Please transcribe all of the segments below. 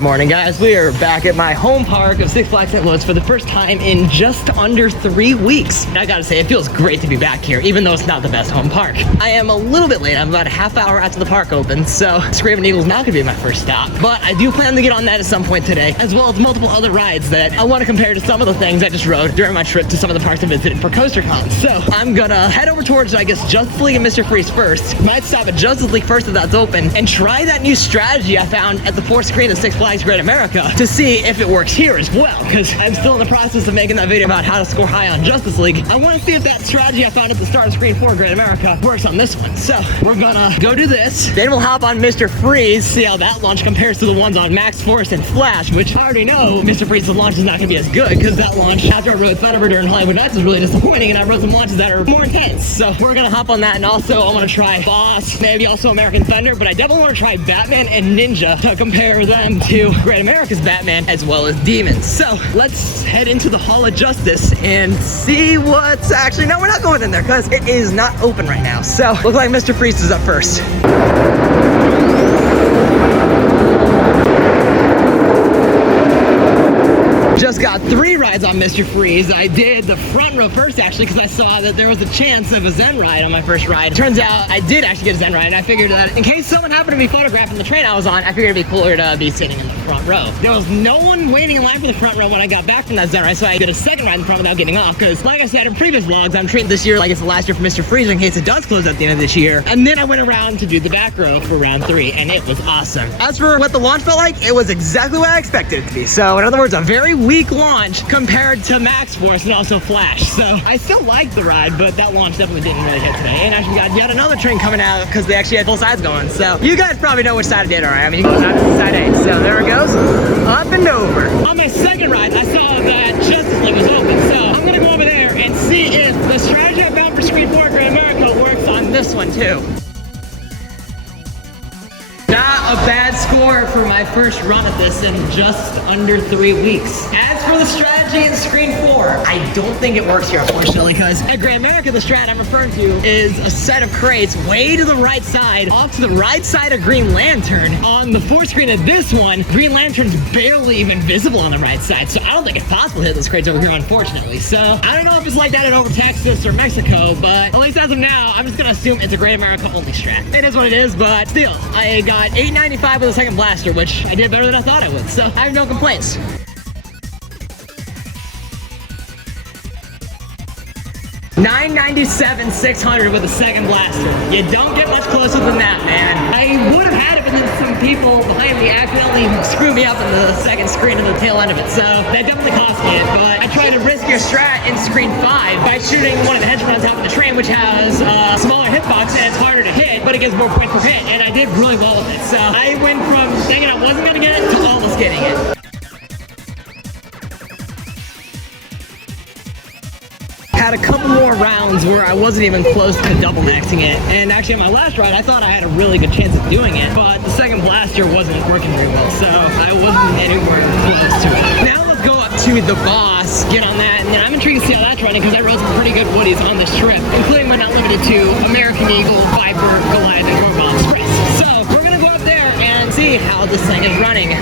Good morning, guys. We are back at my home park of Six Flags St. Louis for the first time in just under 3 weeks. I gotta say, it feels great to be back here, even though it's not the best home park. I am a little bit late. I'm about a half hour after the park opens, so Screaming Eagle's not gonna be my first stop. But I do plan to get on that at some point today, as well as multiple other rides that I want to compare to some of the things I just rode during my trip to some of the parks I visited for CoasterCon. So I'm gonna head over towards, I guess, Justice League and Mr. Freeze first. Might stop at Justice League first if that's open, and try that new strategy I found at the fourth screen of Six Flags Great America to see if it works here as well, because I'm still in the process of making that video about how to score high on Justice League. I want to see if that strategy I found at the start of Screen 4 Great America works on this one. So we're gonna go do this, then we'll hop on Mr. Freeze, see how that launch compares to the ones on Max Force and Flash, which I already know Mr. Freeze's launch is not gonna be as good, because that launch after I rode Thunderbird during Hollywood Nights was really disappointing, and I rode some launches that are more intense. So we're gonna hop on that, and also I want to try Boss, maybe also American Thunder, but I definitely want to try Batman and Ninja to compare them to Great America's Batman as well as Demons. So let's head into the Hall of Justice and see what's actually, no, we're not going in there because it is not open right now. So looks like Mr. Freeze is up first. Just got 3 rides on Mr. Freeze. I did the front row first, actually, because I saw that there was a chance of a Zen ride on my first ride. Turns out I did actually get a Zen ride, and I figured that in case someone happened to be photographing the train I was on, I figured it'd be cooler to be sitting in the front row. There was no one waiting in line for the front row when I got back from that Zen ride, so I did a second ride in the front without getting off, because like I said in previous vlogs, I'm treating this year like it's the last year for Mr. Freeze in case it does close at the end of this year. And then I went around to do the back row for round 3, and it was awesome. As for what the launch felt like, it was exactly what I expected it to be. So in other words, a very weak launch compared to Max Force and also Flash. So I still liked the ride, but that launch definitely didn't really hit today. And actually got yet another train coming out because they actually had both sides going. So you guys probably know which side I did, all right? I mean, you go side to side A. So there it goes, up and over. On my second ride, I saw that Justice League was open. So I'm gonna go over there and see if the strategy I found for Screen 4 Great America works on this one too. Not a bad score for my first run at this in just under 3 weeks. As for the strategy in Screen 4, I don't think it works here, unfortunately, because at Great America, the strat I'm referring to is a set of crates way to the right side, off to the right side of Green Lantern. On the fourth screen of this one, Green Lantern's barely even visible on the right side, so I don't think it's possible to hit those crates over here, unfortunately. So I don't know if it's like that in over Texas or Mexico, but at least as of now, I'm just gonna assume it's a Great America only strat. It is what it is, but still, I got 895 with a second blaster, which I did better than I thought I would, so I have no complaints. $997 600 with a second blaster. You don't get much closer than that, man. I would have had it, but then some people behind me accidentally screwed me up in the second screen of the tail end of it, so that definitely cost me it. But I tried a riskier strat in Screen 5 by shooting one of the hedge on top of the train, which has a smaller hitbox and it's harder to hit, but it gives more points per hit, and I did really well with it. So I went from thinking I wasn't gonna get it to almost getting it. Had a couple more rounds where I wasn't even close to double maxing it, and actually on my last ride I thought I had a really good chance of doing it, but the second blaster wasn't working very well, so I wasn't anywhere close to it. Now let's go up to the Boss, get on that, and then I'm intrigued to see how that's running because I rode some pretty good woodies on this trip, including but not limited to American Eagle, Viper, Goliath, and Cornball Express. So we're gonna go up there and see how this thing is running.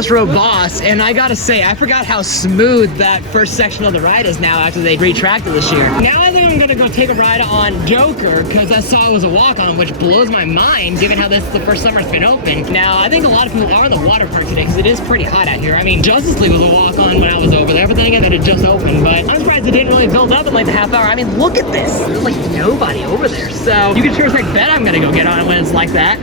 just rode Boss, and I gotta say, I forgot how smooth that first section of the ride is now after they retracked it this year. Now I think I'm gonna go take a ride on Joker, because I saw it was a walk-on, which blows my mind, given how this is the first summer it's been open. Now, I think a lot of people are in the water park today, because it is pretty hot out here. I mean, Justice League was a walk-on when I was over there, but then again, that had just opened, but I'm surprised it didn't really build up in like the half hour. I mean, look at this. There's like nobody over there, so you can sure as heck bet I'm gonna go get on it when it's like that.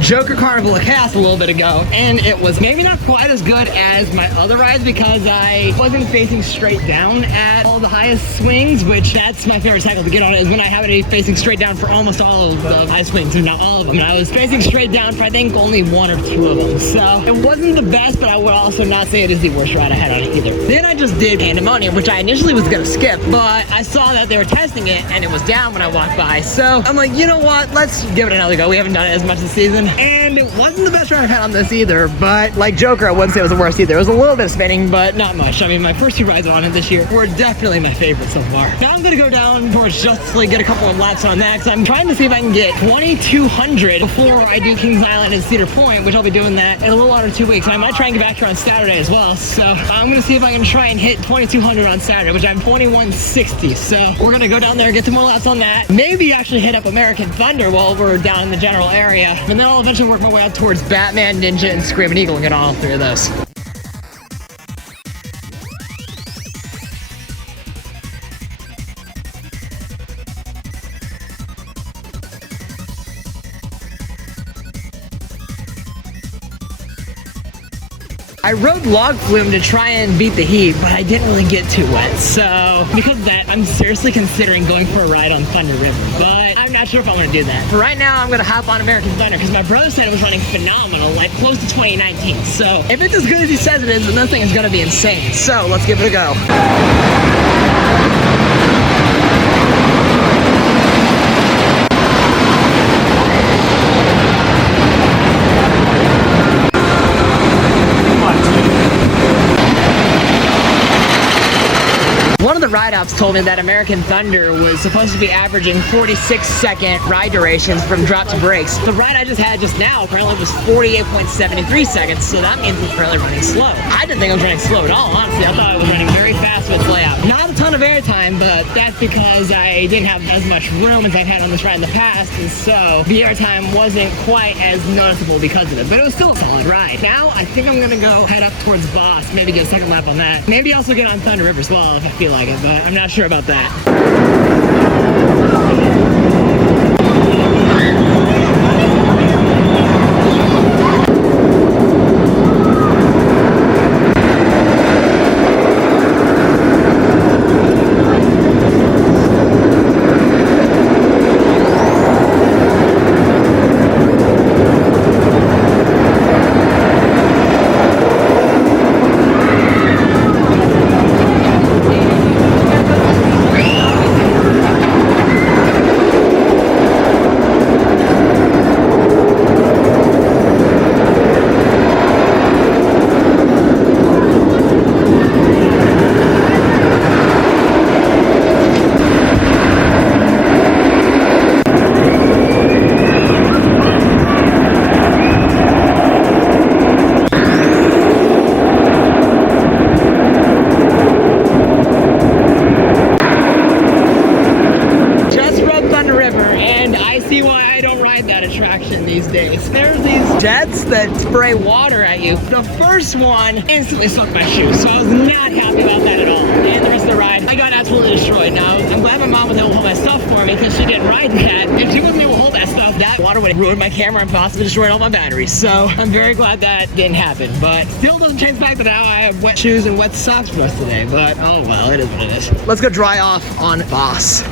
Joker Carnival at Cast a little bit ago, and it was maybe not quite as good as my other rides because I wasn't facing straight down at all the highest swings, which that's my favorite cycle to get on, is when I have to be facing straight down for almost all of the high swings, or not all of them. And I was facing straight down for I think only one or two of them, so it wasn't the best, but I would also not say it is the worst ride I had on it either. Then I just did Pandemonium, which I initially was gonna skip, but I saw that they were testing it and it was down when I walked by, so I'm like, you know what, let's give it another go. We haven't done it as much this season, and it wasn't the best ride I've had on this either, but like Joker, I wouldn't say it was the worst either. It was a little bit of spinning, but not much. I mean, my first two rides on it this year were definitely my favorite so far. Now I'm gonna go down towards Justice League, get a couple of laps on that, because I'm trying to see if I can get 2,200 before I do Kings Island and Cedar Point, which I'll be doing that in a little under 2 weeks. And I might try and get back here on Saturday as well, so I'm gonna see if I can try and hit 2,200 on Saturday, which I'm 2,160. So we're gonna go down there, get some more laps on that, maybe actually hit up American Thunder while we're down in the general area, and then I'll eventually work my way out towards Batman, Ninja, and Screaming Eagle and get on all three of those. I rode Log Flume to try and beat the heat, but I didn't really get too wet. So because of that, I'm seriously considering going for a ride on Thunder River, but I'm not sure if I'm gonna do that. For right now, I'm gonna hop on American Thunder because my brother said it was running phenomenal, like close to 2019. So if it's as good as he says it is, then this thing is gonna be insane. So let's give it a go. One of the ride ops told me that American Thunder was supposed to be averaging 46-second ride durations from drop to brakes. The ride I just had just now apparently was 48.73 seconds, so that means it's apparently running slow. I didn't think it was running slow at all, honestly. I thought it was running very fast with its layout. Not a ton of airtime, but that's because I didn't have as much room as I've had on this ride in the past, and so the airtime wasn't quite as noticeable because of it, but it was still a solid ride. Now, I think I'm gonna go head up towards Boss, maybe get a second lap on that. Maybe also get on Thunder River as well if I feel like it, but I'm not sure about that. see why I don't ride that attraction these days. There's these jets that spray water at you. The first one instantly sucked my shoes, so I was not happy about that at all. And the rest of the ride, I got absolutely destroyed. Now, I'm glad my mom was able to hold my stuff for me because she didn't ride that. If she wasn't able to hold that stuff, that water would have ruined my camera and possibly destroyed all my batteries. So I'm very glad that didn't happen, but still doesn't change the fact that now I have wet shoes and wet socks for us today. But oh well, it is what it is. Let's go dry off on Boss.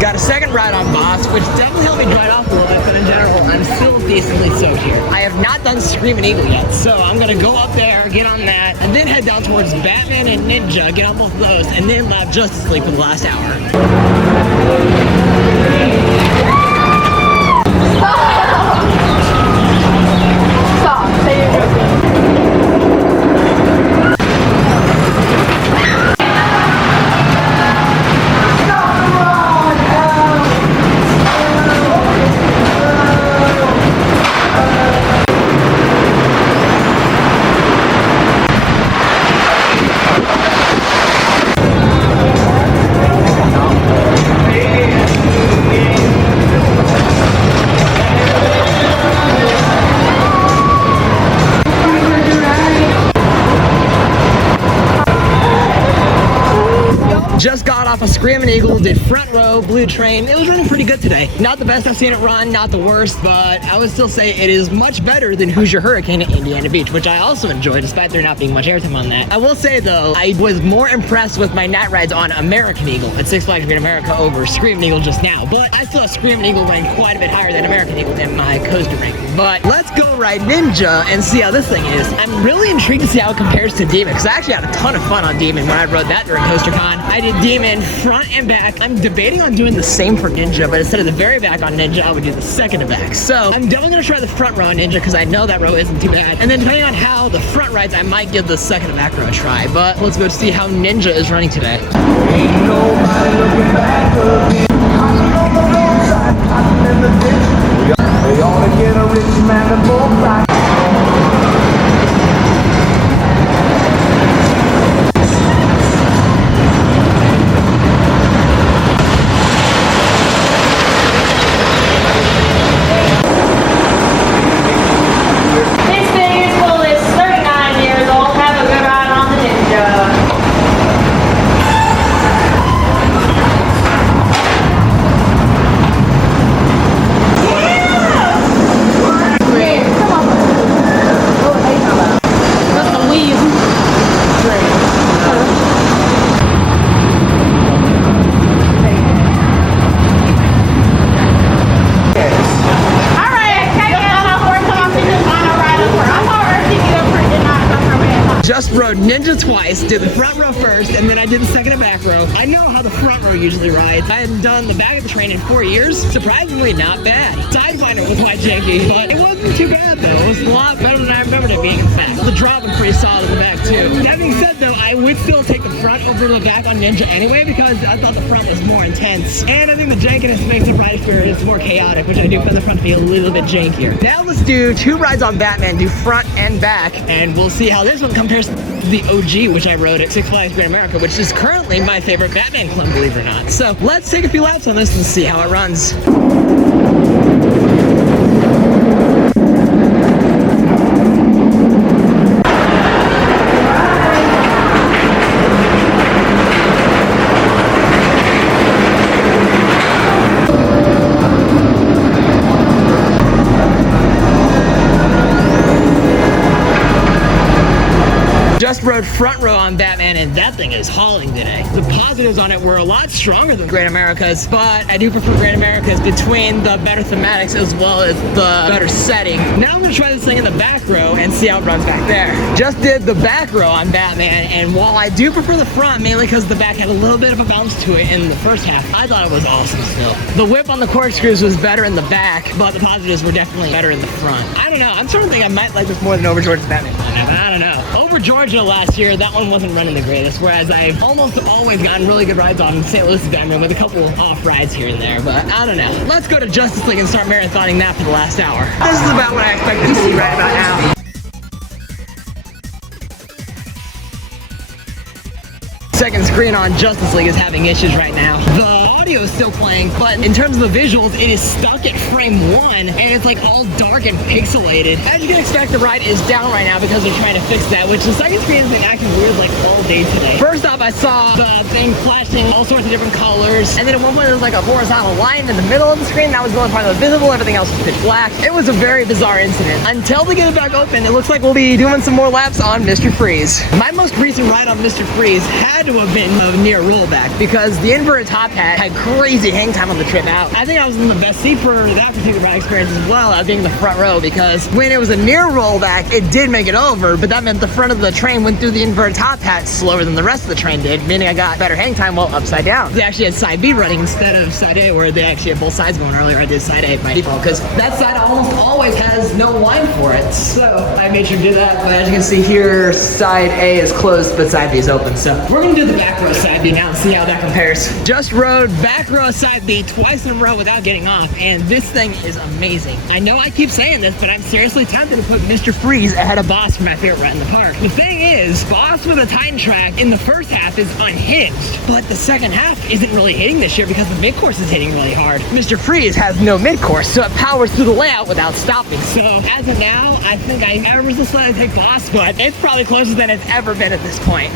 Got a second ride on Boss, which definitely helped me dry it off a little bit, but in general, I'm still decently soaked here. I have not done Screaming Eagle yet, so I'm gonna go up there, get on that, and then head down towards Batman and Ninja, get on both of those, and then lap Justice League for the last hour. Stop. Say you're joking. Just got off a Screaming Eagle, did front row, blue train. It was running pretty good today. Not the best I've seen it run, not the worst, but I would still say it is much better than Who's Your Hurricane at Indiana Beach, which I also enjoyed despite there not being much airtime on that. I will say though, I was more impressed with my night rides on American Eagle at Six Flags Great America over Screaming Eagle just now, but I still have Screaming Eagle running quite a bit higher than American Eagle in my coaster ranking. But let's go ride Ninja and see how this thing is. I'm really intrigued to see how it compares to Demon, because I actually had a ton of fun on Demon when I rode that during CoasterCon. I did Demon front and back. I'm debating on doing the same for Ninja, but instead of the very back on Ninja, I would do the second to back. So I'm definitely gonna try the front row on Ninja because I know that row isn't too bad. And then depending on how the front rides, I might give the second to back row a try. But let's go see how Ninja is running today. Ain't nobody looking back again. They ought to get a rich man to both sides. Just rode Ninja twice, did the front row first, and then I did the second and back row. I know how the front row usually rides. I hadn't done the back of the train in 4 years. Surprisingly, not bad. Sidewinder was quite janky, but it wasn't too bad though. It was a lot better than I remembered it being, in fact. The drop was pretty solid in the back too. That being said though, I would still take the front over the back on Ninja anyway because I thought the front was more intense. And I think the jankiness makes the ride experience more chaotic, which I do find the front to be a little bit jankier. Now let's do 2 rides on Batman, do front and back, and we'll see how this one compares to the OG, which I rode at Six Flags Great America, which is currently my favorite Batman clone, believe it or not. So let's take a few laps on this and see how it runs. Just rode front row on Batman, and that thing is hauling today. The positives on it were a lot stronger than Great America's, but I do prefer Great America's between the better thematics as well as the better setting. Now I'm gonna try this thing in the back row and see how it runs back there. Just did the back row on Batman, and while I do prefer the front, mainly because the back had a little bit of a bounce to it in the first half, I thought it was awesome still. The whip on the corkscrews was better in the back, but the positives were definitely better in the front. I don't know, I'm starting to think I might like this more than Over Georgia's Batman. I don't know. Over Georgia last year, that one wasn't running the greatest, whereas I've almost always gotten really good rides on St. Louis Batman with a couple off rides here and there, but I don't know. Let's go to Justice League and start marathoning that for the last hour. This is about what I expected to see right about now. second screen on Justice League is having issues right now. The audio is still playing, but in terms of the visuals, it is stuck at frame 1, and it's like all dark and pixelated. As you can expect, the ride is down right now because they're trying to fix that, which the second screen has been acting weird like all day today. First off, I saw the thing flashing all sorts of different colors, and then at one point there was like a horizontal line in the middle of the screen. That was the only part that was visible. Everything else was pitch black. It was a very bizarre incident. Until they get it back open, it looks like we'll be doing some more laps on Mr. Freeze. My most recent ride on Mr. Freeze had to have been a near rollback because the inverted top hat had crazy hang time on the trip out. I think I was in the best seat for that particular ride experience as well, as being in the front row, because when it was a near rollback, it did make it over, but that meant the front of the train went through the inverted top hat slower than the rest of the train did, meaning I got better hang time while upside down. They actually had side B running instead of side A, where they actually had both sides going earlier. I did side A by default because that side almost always has no line for it, so I made sure to do that. But as you can see here, side A is closed, but side B is open, so we're gonna do the back row side B now and see how that compares. Just rode back row side B twice in a row without getting off, and this thing is amazing. I know I keep saying this, but I'm seriously tempted to put Mr. Freeze ahead of Boss for my favorite ride in the park. The thing is, Boss with a Titan track in the first half is unhinged, but the second half isn't really hitting this year because the mid-course is hitting really hard. Mr. Freeze has no mid-course, so it powers through the layout without stopping. So as of now, I think I ever so slightly take Boss, but it's probably closer than it's ever been at this point.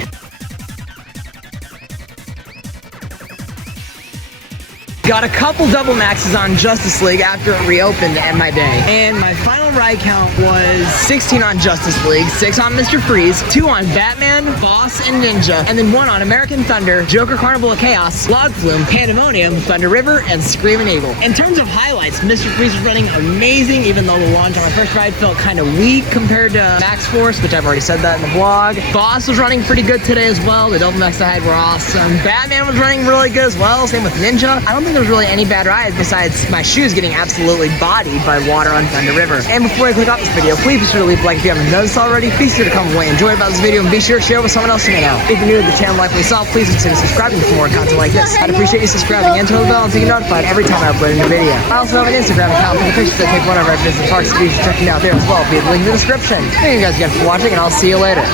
Got a couple double maxes on Justice League after it reopened to end my day. And my final ride count was 16 on Justice League, 6 on Mr. Freeze, 2 on Batman, Boss, and Ninja, and then 1 on American Thunder, Joker Carnival of Chaos, Log Flume, Pandemonium, Thunder River, and Screaming Eagle. In terms of highlights, Mr. Freeze is running amazing, even though the launch on my first ride felt kind of weak compared to Max Force, which I've already said that in the vlog. Boss was running pretty good today as well. The double max I had were awesome. Batman was running really good as well, same with Ninja. I don't think there was really any bad rides besides my shoes getting absolutely bodied by water on Thunder River. And before I click off this video, please be sure to leave a like if you haven't done this already. Be sure to comment what you enjoyed about this video and be sure to share it with someone else you may know. If you're new to the channel like myself, please consider subscribing for more content like this. I'd appreciate you subscribing and turn the bell so you get notified every time I upload a new video. I also have an Instagram account with the pictures that take one of our business parks, so be sure to check me out there as well via the link in the description. Thank you guys again for watching, and I'll see you later.